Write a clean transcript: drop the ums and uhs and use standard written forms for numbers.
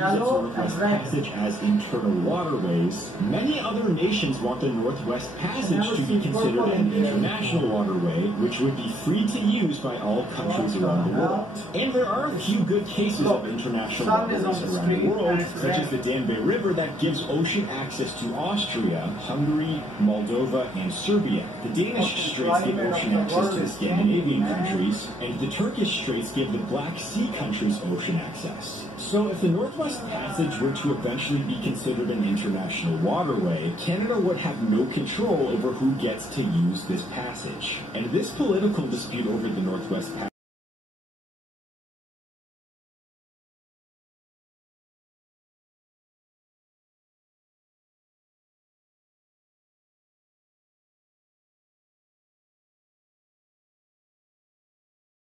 use its Northwest Passage as internal waterways, many other nations want the Northwest Passage to be considered an international waterway, which would be free to use by all countries around the world. And there are a few good cases of international waterways around the world, such as the Danube River that gives ocean access to Austria, Hungary, Moldova, and Serbia. The Danish Straits give ocean access to the Scandinavian countries, and the Turkish Straits give the Black Sea countries ocean access. So if the Northwest Passage were to eventually be considered an international waterway, Canada would have no control over who gets to use this passage. And this political dispute over the Northwest Passage